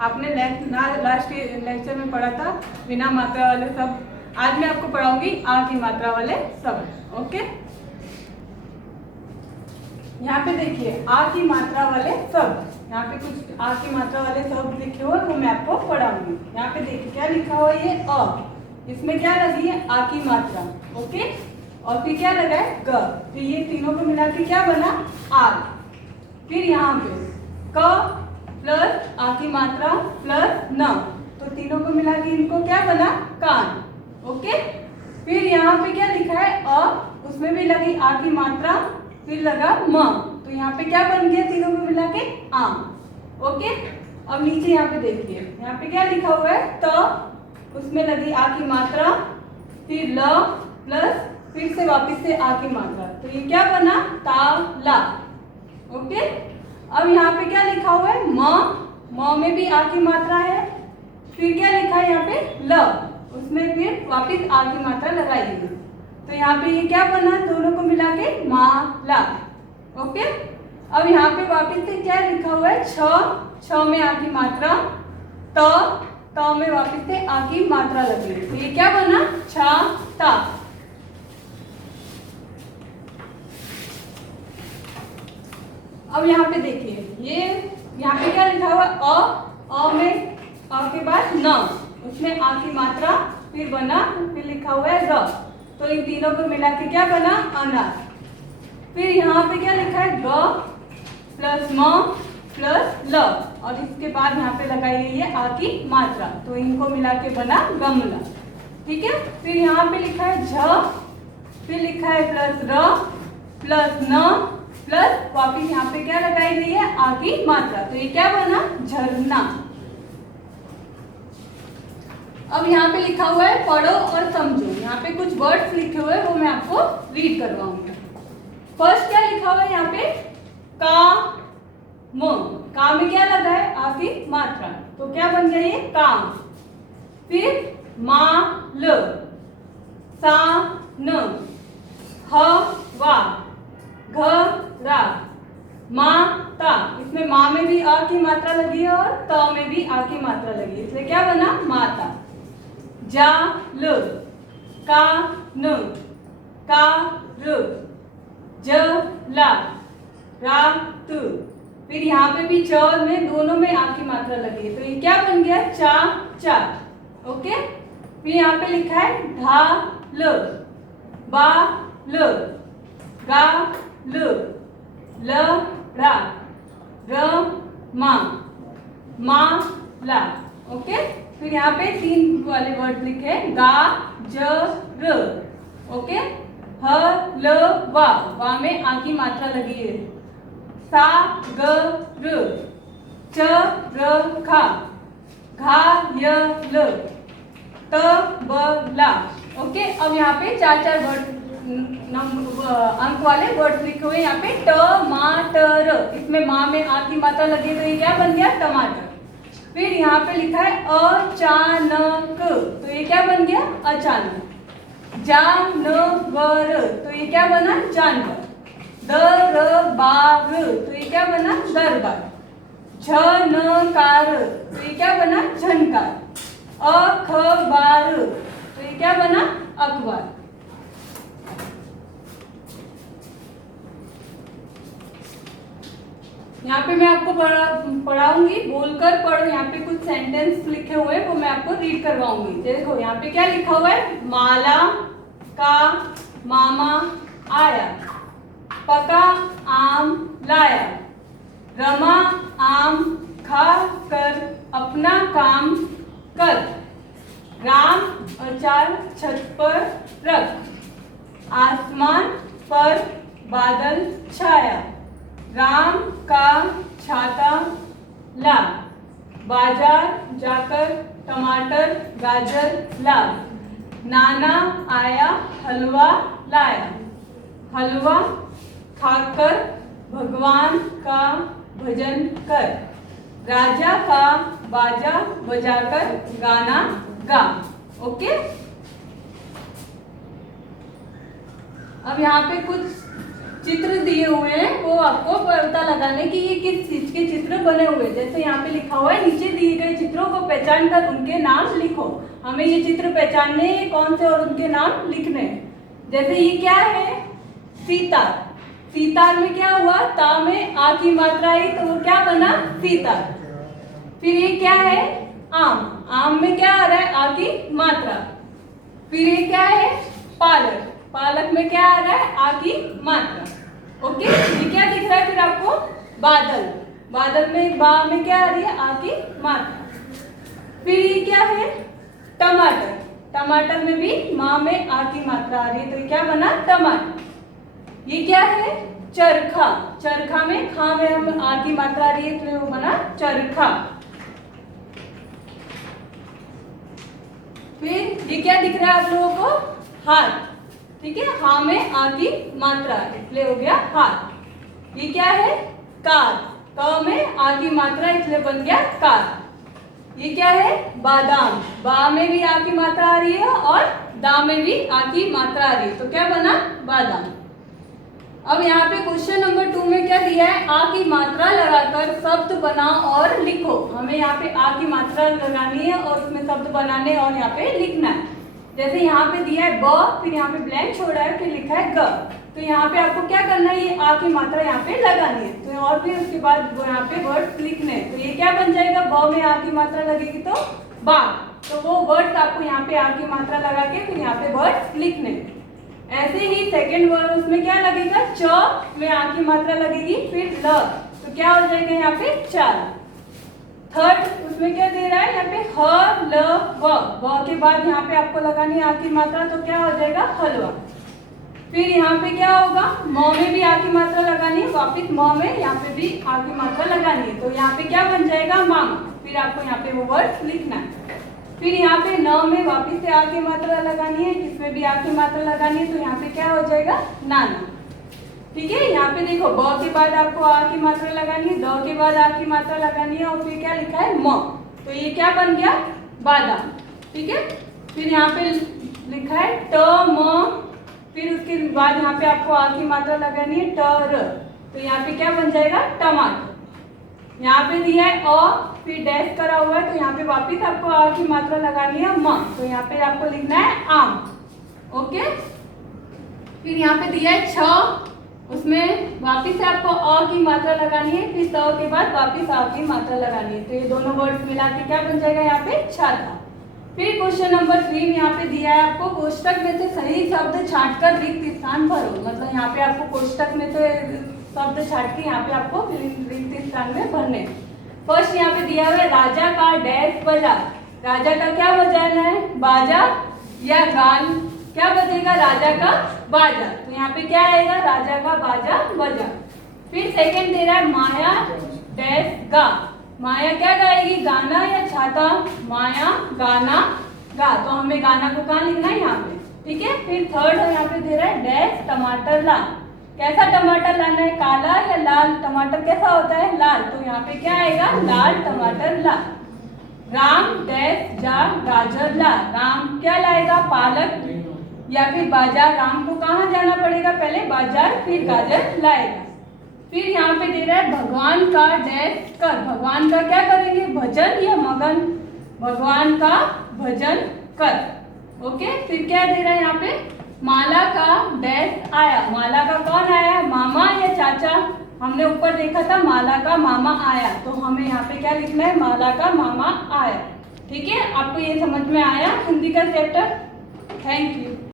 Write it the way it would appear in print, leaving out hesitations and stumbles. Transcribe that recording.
आपने last lecture में पढ़ा था बिना मात्रा वाले शब्द। आज मैं आपको पढ़ाऊंगी आ की मात्रा वाले शब्द। ओके, यहाँ पे देखिए आ की मात्रा वाले शब्द। यहाँ पे कुछ आ की मात्रा वाले शब्द लिखे हुए वो मैं आपको पढ़ाऊंगी। यहाँ पे देखिए क्या लिखा हुआ है, ये अ, इसमें क्या लगी है आ की मात्रा। ओके, और फिर क्या लगा है ग, तो ये तीनों को मिला के क्या बना आग। फिर यहाँ पे क प्लस आ की मात्रा प्लस न, तो तीनों को मिला के इनको क्या बना कान। ओके, फिर यहाँ पे क्या लिखा है अ, उसमें भी लगी आ की मात्रा, फिर लगा म, तो यहाँ पे क्या बन गया तीनों को मिला के आम। ओके, अब नीचे यहाँ पे देखिए, यहाँ पे क्या लिखा हुआ है त, उसमें लगी आ की मात्रा, फिर ल प्लस फिर से वापस से आ की मात्रा, तो ये क्या बना ताला। ओके, अब यहाँ पे क्या लिखा हुआ है म में भी आ की मात्रा है, फिर क्या लिखा है यहाँ पे ल, उसमें फिर वापस आ की मात्रा लगाइएगा, तो यहाँ पे ये क्या बना दोनों को मिला के माला। ओके, अब यहाँ पे वापस से क्या लिखा हुआ है छ में आ की मात्रा, त में वापस से आ की मात्रा लगी, तो ये क्या बना छाता। अब यहाँ पे देखिए, ये यहाँ पे क्या लिखा हुआ अ में अ के बाद न, उसमें आ की मात्रा, फिर बना फिर लिखा हुआ है ग, तो इन तीनों को मिला के क्या बना अनार। फिर यहाँ पे क्या लिखा है ग प्लस म प्लस ल, और इसके बाद यहाँ पे लगाई गई है आ की मात्रा, तो इनको मिला के बना गमला। ठीक है, फिर यहाँ पे लिखा है झ, फिर लिखा है प्लस र प्लस न प्लस वापिस यहाँ पे क्या लगाई गई है आ की मात्रा, तो ये क्या बना झरना। अब यहाँ पे लिखा हुआ है पढ़ो और समझो। यहाँ पे कुछ वर्ड्स लिखे हुए हैं वो मैं आपको रीड करवाऊंगी। फर्स्ट क्या लिखा हुआ है यहाँ पे का म, का में क्या लगा है आ की मात्रा, तो क्या बन गया ये काम। फिर माल सा न हवा घरा माता, इसमें माँ में भी आ की मात्रा लगी है और त में भी आ की मात्रा लगी है, इसलिए क्या बना माता। जाल कान कार जला रात, फिर यहाँ पे भी च में दोनों में आ की मात्रा लगी है, तो ये क्या बन गया चा। ओके, फिर यहाँ पे लिखा है ढाल बाल गाल लड़ा रमा माला। ओके, फिर यहाँ पे तीन वाले वर्ड लिखे गाजर। ओके, हलवा, वा में आ की मात्रा लगी है। सागर चरखा घायल तबला। ओके, अब यहाँ पे चार वर्ड अंक वाले वर्ड लिखे हुए। यहाँ पे टमाटर, इसमें माँ में आ की मात्रा लगी, तो ये क्या बन गया टमाटर। फिर यहाँ पे लिखा है अचानक, तो ये क्या बन गया अचानक। जानवर, तो ये क्या बना जानवर। दरबार, तो ये क्या बना दरबार। झनकार, तो ये क्या बना झनकार। अखबार, तो ये क्या बना अखबार। यहाँ पे मैं आपको पढ़ाऊंगी, बोलकर पढ़ो। यहाँ पे कुछ सेंटेंस लिखे हुए हैं वो मैं आपको रीड करवाऊंगी। देखो यहाँ पे क्या लिखा हुआ है, माला का मामा आया, पका आम लाया, रमा आम खा कर अपना काम कर, राम अचार छत पर रख, आसमान पर बादल छाया, राम का छाता ला, बाजार जाकर टमाटर गाजर ला, नाना आया हलवा लाया, हलवा खाकर भगवान का भजन कर, राजा का बाजा बजाकर गाना गा। ओके, अब यहाँ पे कुछ चित्र दिए हुए हैं वो आपको पता लगाने कि ये किस चीज के चित्र बने हुए हैं। जैसे यहाँ पे लिखा हुआ है नीचे दिए गए चित्रों को पहचान कर उनके नाम लिखो। हमें ये चित्र पहचानने हैं कौन से और उनके नाम लिखने हैं। जैसे ये क्या है, सीतार। सीतार में क्या हुआ, ता में आ की मात्रा आई तो वो क्या बना, सीतार। फिर ये क्या है, आम। आम में क्या आ रहा है, आ की मात्रा। फिर ये क्या है, पालक। पालक में क्या आ रहा है, आ की मात्रा। ओके, ये क्या दिख रहा है फिर आपको, बादल। बादल में बा में क्या आ रही है, आ की मात्रा। फिर ये क्या है, टमाटर। टमाटर में भी माँ में आ की मात्रा आ रही है तो ये क्या बना, टमाटर। ये क्या है, चरखा। चरखा में खा में हम आ की मात्रा आ रही है तो वो बना चरखा। फिर ये क्या दिख रहा है आप लोगों को, हाथ। ठीक है, हा में आ की मात्रा इसलिए हो गया हाथ। ये क्या है, कार। क में आ की मात्रा इसलिए बन गया कार। ये क्या है, बादाम। बा में भी आ की मात्रा आ रही है और दा में भी आ की मात्रा आ रही है तो क्या बना, बादाम। अब यहाँ पे क्वेश्चन नंबर 2 में क्या दिया है, आ की मात्रा लगाकर शब्द बनाओ और लिखो। हमें यहाँ पे आ की मात्रा लगानी है और उसमें शब्द बनाने और यहाँ पे लिखना है। जैसे यहाँ पे दिया है ब, फिर यहाँ पे ब्लैंक छोड़ा है, फिर लिखा है ग। तो यहाँ पे आपको क्या करना है, ये आ की मात्रा यहाँ पे लगानी है। तो और फिर उसके बाद यहाँ पे वर्ड्स लिखने हैं। तो ये क्या बन जाएगा, ब में आ की मात्रा लगेगी तो बाघ। तो वो वर्ड्स आपको यहाँ पे आ की मात्रा लगा के फिर यहाँ पे वर्ड्स लिखने। ऐसे ही सेकेंड वर्ड उसमें क्या लगेगा, च में आ की मात्रा लगेगी, फिर ल। तो क्या हो जाएगा यहाँ पे, चार। थर्ड उसमें क्या दे रहा है, यहाँ पे ह ल व के बाद यहाँ पे आपको लगानी है आ की मात्रा तो क्या हो जाएगा, हलवा। फिर यहाँ पे क्या होगा, म में भी आ की मात्रा लगानी है, वापिस म में यहाँ पे भी आ की मात्रा लगानी है तो यहाँ पे क्या बन जाएगा, मामा। फिर आपको यहाँ पे वो वर्ड लिखना है। फिर यहाँ पे न में वापिस से आ की मात्रा लगानी है, इसमें भी आ की मात्रा लगानी है तो यहाँ पे क्या हो जाएगा, नाना। ठीक है, यहाँ पे देखो ब के बाद आपको आ की मात्रा लगानी है, द के बाद आ की मात्रा लगानी है और फिर क्या लिखा है, म। तो ये क्या बन गया, बादाम। ठीक है, फिर यहाँ पे लिखा है ट म, फिर उसके बाद यहाँ पे आपको आ की मात्रा लगानी है, ट र। तो यहाँ पे क्या बन जाएगा, टमाटर। यहाँ पे दिया है अ, फिर डैश करा हुआ है तो यहाँ पे वापिस आपको आ की मात्रा लगानी है, म। तो यहाँ पे आपको लिखना है आम। ओके, फिर यहाँ पे दिया है छ, उसमें वापिस से आपको अ की मात्रा लगानी है, फिर त के बाद वापिस आ की मात्रा लगानी है। तो ये दोनों वर्ड्स मिला के क्या बन जाएगा, यहाँ पे छाता। फिर क्वेश्चन नंबर 3 यहाँ पे दिया है आपको, कोष्टक में से सही शब्द छांटकर रिक्त स्थान भरो। मतलब यहाँ पे आपको कोष्टक में से शब्द छांट के यहाँ पे आपको रिक्त स्थान में भरने। फर्स्ट यहाँ पे दिया हुआ है, राजा का डैश बजा। राजा का क्या बजाना है, बाजा या गान। क्या बजेगा, राजा का बाजा। तो यहाँ पे क्या आएगा, राजा का बाजा बजा। फिर सेकंड दे रहा है, माया डैश गा। माया क्या गाएगी, गाना या छाता, माया गाना गा। तो हमें गाना को कहाँ लिखना है, यहाँ पे। ठीक है, फिर थर्ड यहाँ पे दे रहा है, डैश टमाटर ला। कैसा टमाटर लाना है, काला या लाल। टमाटर कैसा होता है, लाल। तो यहाँ पे क्या आएगा, लाल टमाटर ला। राम डैश जा गाजर ला। राम क्या लाएगा, पालक या फिर बाजार। राम को कहाँ जाना पड़ेगा, पहले बाजार फिर गाजर लाएगा। फिर यहाँ पे दे रहा है, भगवान का डैश कर। भगवान का क्या करेंगे, भजन या मगन। भगवान का भजन कर। ओके, फिर क्या दे रहा है यहाँ पे, माला का डैश आया। माला का कौन आया, मामा या चाचा। हमने ऊपर देखा था माला का मामा आया, तो हमें यहाँ पे क्या लिखना है, माला का मामा आया। ठीक है, आपको ये समझ में आया हिंदी का चैप्टर। Thank you.